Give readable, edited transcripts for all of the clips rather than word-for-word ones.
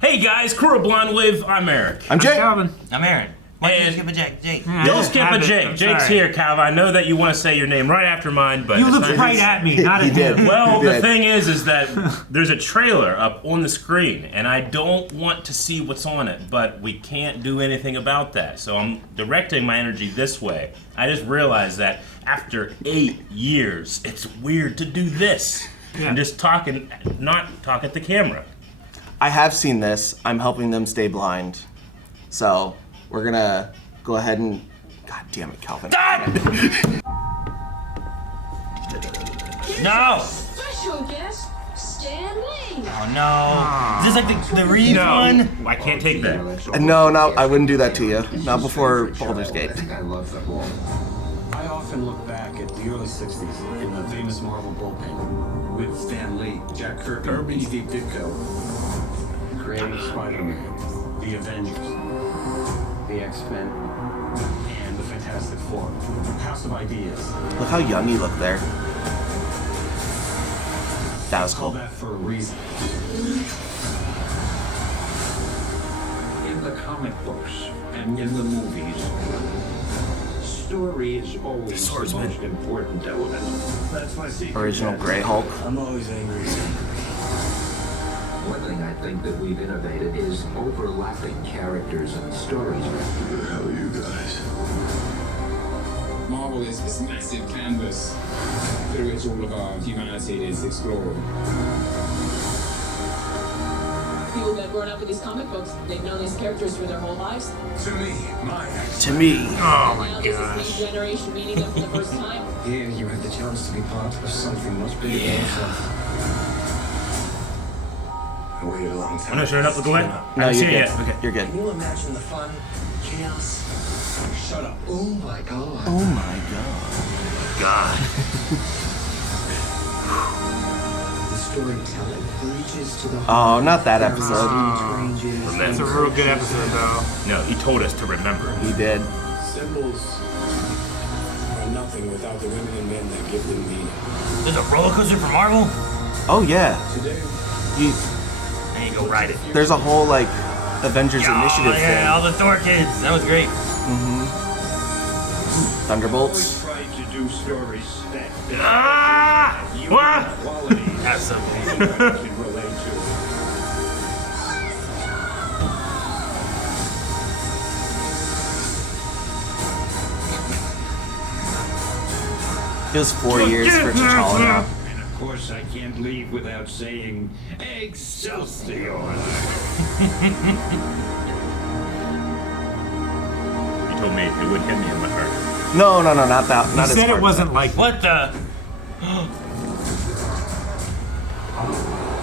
Hey guys, Crew of Blonde Wave, I'm Eric. I'm Jake. Calvin. I'm Aaron. Why don't you And- skip a Jake? Don't skip a Jake. I'm Jake's sorry. here, Calv. I know that you want to say your name right after mine, but You it's looked not right his- at me, not He at did. him. Well, He the did. thing is that there's a trailer up on the screen, and I don't want to see what's on it, but we can't do anything about that. So I'm directing my energy this way. I just realized that after 8 years, it's weird to do this. Yeah. And just talk and not talk at the camera. I have seen this. I'm helping them stay blind. So we're gonna go ahead and. God damn it, Calvin. No! Special guest, Stan Lee. Oh no. Is this like the Reeve one? I can't take that. No, I wouldn't do that to you. Not before Baldur's Gate. I love football. I often look back at the early 60s in the famous Marvel bullpen with Stan Lee, Jack Kirby, and Steve Ditko, creating Spider-Man, the Avengers, the X-Men, and the Fantastic Four. House of Ideas. Look how young you look there. That was Call cool. that for a reason. In the comic books and in the movies, story is always the most important element. That's my secret. Original Grey Hulk. I'm always angry. One thing I think that we've innovated is overlapping characters and stories. Who the hell are you guys? Marvel is this massive canvas through which all of our humanity is explored. People that have grown up with these comic books, they've known these characters for their whole lives. To me, my To me. Oh Now my there's gosh. this new generation meeting them for the first time. Here, you had the chance to be part of something much bigger than yourself. I waited a long time. I'm not showing up with the light. No, I haven't you're seen good. it yet. Okay. You're good. Can you imagine the fun, chaos? Shut up. Oh my god. Oh my god. The storytelling reaches to the Oh, not that episode. That's a real good episode, though. No, he told us to remember. He did. Symbols are nothing without the women and men that give them meaning. There's a roller coaster for Marvel? Oh yeah. Today, You, There you go, ride it. there's a whole like Avengers Initiative yeah, all the Thor kids. That was great. thing. Thunderbolts. Try to do stories that Ah! What? qualities That's so cool. anyone can relate to. It was 4 years for T'Challa now. And of course, I can't leave without saying Excelsior. You told me it would hit me in my heart. No, not that. You Not as said it hard. wasn't like What the?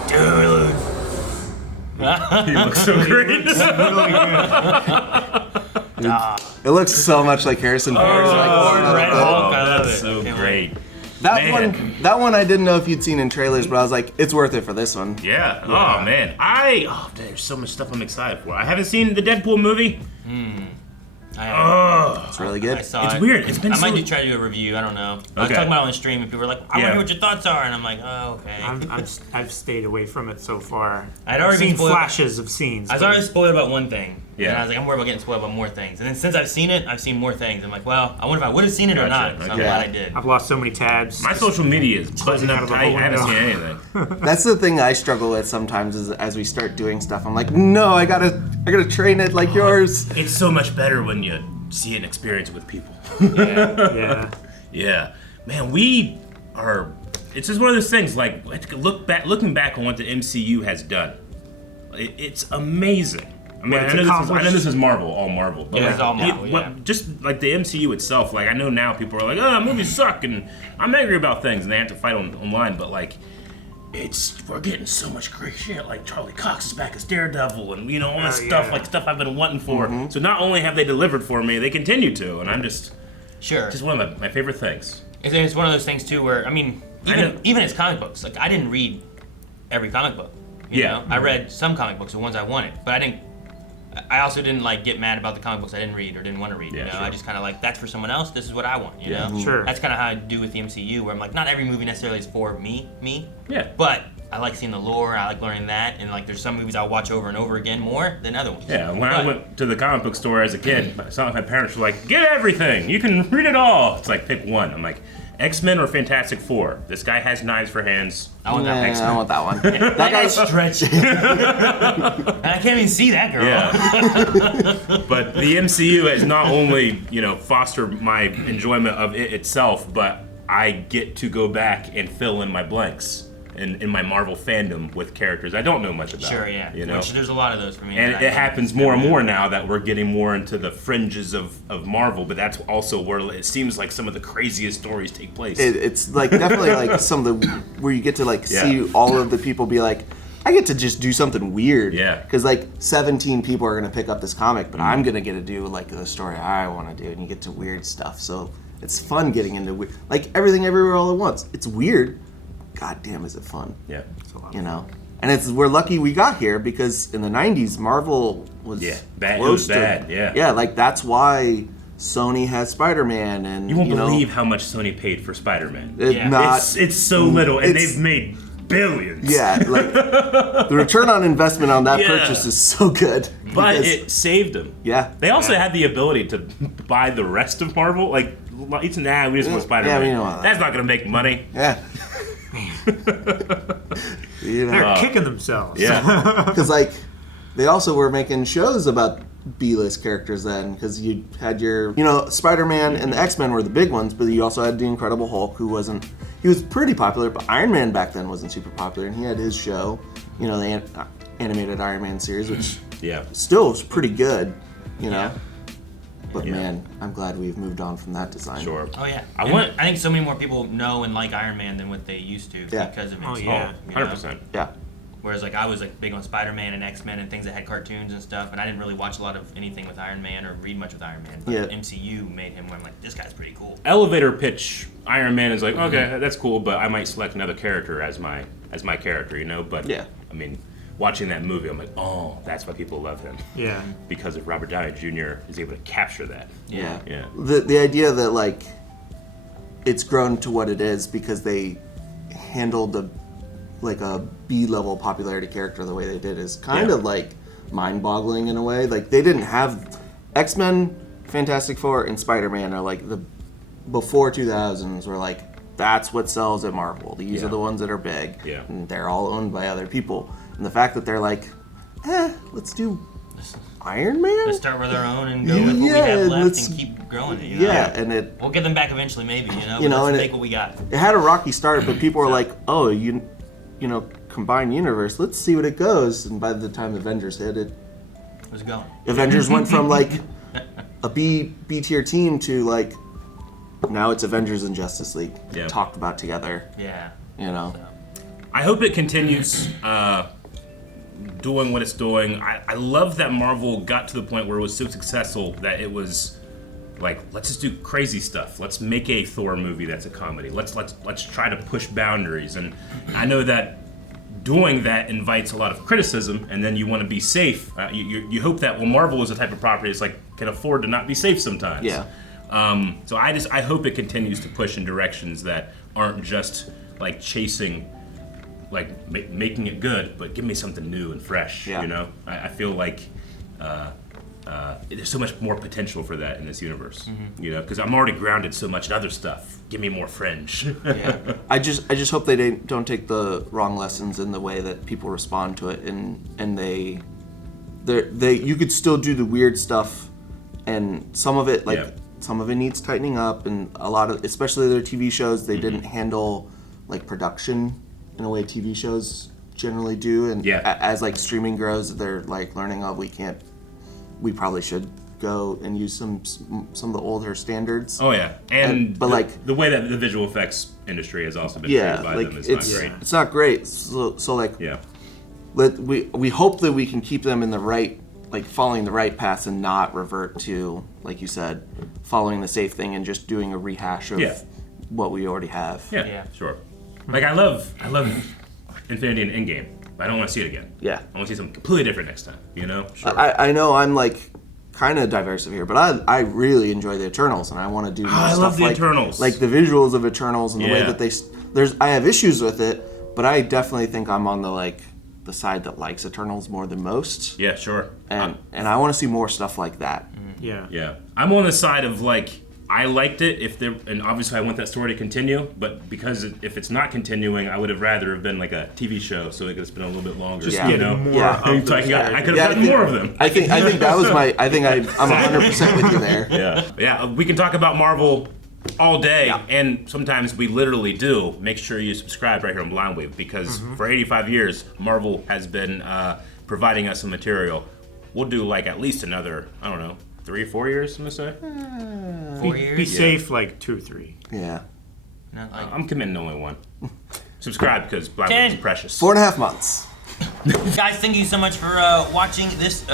Dude. He looks so great. It looks so much like Harrison Ford. Red Hulk, I love That's it. so Can't great. That Man. one I didn't know if you'd seen in trailers, but I was like, it's worth it for this one. Yeah. Oh man. There's so much stuff I'm excited for. I haven't seen the Deadpool movie. It's really good. I saw It's it. weird. It's been I so. might try to do a review. I don't know. I was Okay. talking about it on the stream, and people were like, "I want to Yeah. hear what your thoughts are," and I'm like, "Oh, okay." I've stayed away from it so far. I'd already I've been seen spoiled. flashes of scenes. I was but- already spoiled about one thing. Yeah. And I was like, I'm worried about getting spoiled about more things. And then since I've seen it, I've seen more things. I'm like, well, I wonder if I would have seen it or Gotcha. not. So I'm Okay. glad I did. I've lost so many tabs. My social media is buzzing out up of the tight. whole I haven't seen window. anything. That's the thing I struggle with sometimes is as we start doing stuff, I'm like, no, I gotta train it like yours. It's so much better when you see and experience it with people. Yeah. Yeah, man, we are. It's just one of those things. Like, looking back on what the MCU has done, it's amazing. I mean, Well, it's I know accomplished. this is Marvel, all Marvel. But Yeah, like, it's all Marvel, yeah. just like the MCU itself. Like, I know now people are like, "Oh, movies suck," and I'm angry about things, and they have to fight online. But like, we're getting so much great shit. Like Charlie Cox is back as Daredevil, and all this stuff, yeah. like stuff I've been wanting for. So not only have they delivered for me, they continue to, and I'm just Sure. one of my favorite things. It's one of those things, too, where, I mean, I know. even as comic books, like, I didn't read every comic book. You Yeah. know? I read some comic books, the ones I wanted, but I also didn't like get mad about the comic books I didn't read or didn't want to read. Yeah, You know, sure. I just kind of like that's for someone else. This is what I want. You know, Sure. That's kind of how I do with the MCU, where I'm like, not every movie necessarily is for me. Yeah. But I like seeing the lore. I like learning that, and like there's some movies I'll watch over and over again more than other ones. Yeah, when I went to the comic book store as a kid, some of my parents were like, "Get everything! You can read it all." It's like, pick one. I'm like, X-Men or Fantastic Four. This guy has knives for hands. I want that. Yeah, I want that one. That guy's stretching. And I can't even see that girl. Yeah. But the MCU has not only, fostered my enjoyment of it itself, but I get to go back and fill in my blanks in my Marvel fandom with characters I don't know much about. Sure, yeah. Which there's a lot of those for me. And it happens more and more now that we're getting more into the fringes of Marvel, but that's also where it seems like some of the craziest stories take place. It's like definitely like some of the where you get to like see all of the people be like, I get to just do something weird. Yeah. Because like 17 people are gonna pick up this comic, but I'm gonna get to do like the story I want to do, and you get to weird stuff. So it's fun getting into like Everything Everywhere All at Once. It's weird. God damn, is it fun? Yeah. And we're lucky we got here because in the 90s Marvel was bad. close It was to, bad. Yeah. Yeah, like that's why Sony has Spider-Man, and You won't believe how much Sony paid for Spider-Man. Yeah. It's so little, and they've made billions. Yeah, like the return on investment on that purchase is so good. But because- it saved them. Yeah. They also had the ability to buy the rest of Marvel. Like, we just want Spider-Man. we know That's not going to make money. Yeah. They're kicking themselves. Yeah. Because like they also were making shows about B-list characters then, because you had your Spider-Man and the X-Men were the big ones, but you also had the Incredible Hulk, who was pretty popular, but Iron Man back then wasn't super popular, and he had his show, the animated Iron Man series, which still was pretty good, But man, I'm glad we've moved on from that design. Sure. Oh yeah. I think so many more people know and like Iron Man than what they used to because of it. Oh, yeah. 100%. Yeah. Whereas like I was like big on Spider-Man and X-Men and things that had cartoons and stuff, and I didn't really watch a lot of anything with Iron Man or read much with Iron Man. But MCU made him where I'm like, this guy's pretty cool. Elevator pitch Iron Man is like, okay, that's cool, but I might select another character as my character, But I mean, watching that movie, I'm like, oh, that's why people love him. Yeah. Because of Robert Downey Jr. is able to capture that. Yeah. Yeah. The idea that like it's grown to what it is because they handled a B-level popularity character the way they did is kind of like mind-boggling in a way. Like they didn't have X-Men, Fantastic Four, and Spider-Man are like the before 2000s were like that's what sells at Marvel. These are the ones that are big. Yeah. And they're all owned by other people. And the fact that they're like, let's do Iron Man? Let's start with our own and go with what we have left and keep growing it. Yeah, and we'll get them back eventually, maybe. But and let's make what we got. It had a rocky start, but people were like, "Oh, combined universe. Let's see what it goes." And by the time Avengers hit, it was going. Avengers went from like a B tier team to like now it's Avengers and Justice League talked about together. Yeah. So. I hope it continues doing what it's doing. I love that Marvel got to the point where it was so successful that it was like, let's just do crazy stuff. Let's make a Thor movie that's a comedy. Let's try to push boundaries. And I know that doing that invites a lot of criticism, and then you want to be safe. You hope that Marvel is the type of property that's like can afford to not be safe sometimes. Yeah. So I hope it continues to push in directions that aren't just like chasing, like making it good, but give me something new and fresh. Yeah. I feel like there's so much more potential for that in this universe. Because I'm already grounded so much in other stuff. Give me more fringe. Yeah. I just hope they don't take the wrong lessons in the way that people respond to it, and they you could still do the weird stuff, and some of it some of it needs tightening up, and a lot of, especially their TV shows, they didn't handle like production in a way TV shows generally do, and as like streaming grows, they're like learning, we probably should go and use some of the older standards. Oh yeah, and but the way that the visual effects industry has also been treated by them is not great. It's not great. So like we hope that we can keep them in the right, like following the right paths and not revert to, like you said, following the safe thing and just doing a rehash of what we already have. Yeah, sure. Like I love Infinity and Endgame. But I don't want to see it again. Yeah. I want to see something completely different next time, Sure. I know I'm like kind of divisive here, but I really enjoy the Eternals, and I want to do more I stuff love the like, Eternals. Like the visuals of Eternals and the way that I have issues with it, But I definitely think I'm on the side that likes Eternals more than most. Yeah, sure. And I want to see more stuff like that. Yeah. Yeah, I'm on the side of I liked it and obviously I want that story to continue, but because if it's not continuing, I would have rather have been like a TV show, so it could have been a little bit longer. Just Yeah. get know? more Yeah. of So I those could have characters. Yeah, I gotten think- more of them. I think that was my. I think I'm 100% with you there. Yeah. We can talk about Marvel all day, Yeah. and sometimes we literally do. Make sure you subscribe right here on Blind Wave, because for 85 years, Marvel has been providing us some material. We'll do at least another, I don't know, 3 or 4 years, I'm gonna say. 4 years. Be safe, 2 or 3. Yeah. Not like I'm committing to only one. Subscribe, because Blind Wave is 10. precious. 4.5 months. Guys, thank you so much for watching this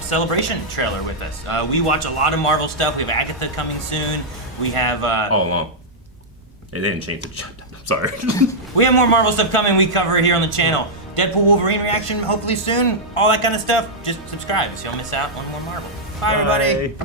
celebration trailer with us. We watch a lot of Marvel stuff. We have Agatha coming soon. We have All along. They didn't change the I'm sorry. we have more Marvel stuff coming. We cover it here on the channel. Deadpool Wolverine reaction hopefully soon. All that kind of stuff. Just subscribe so you don't miss out on more Marvel. Bye. Everybody.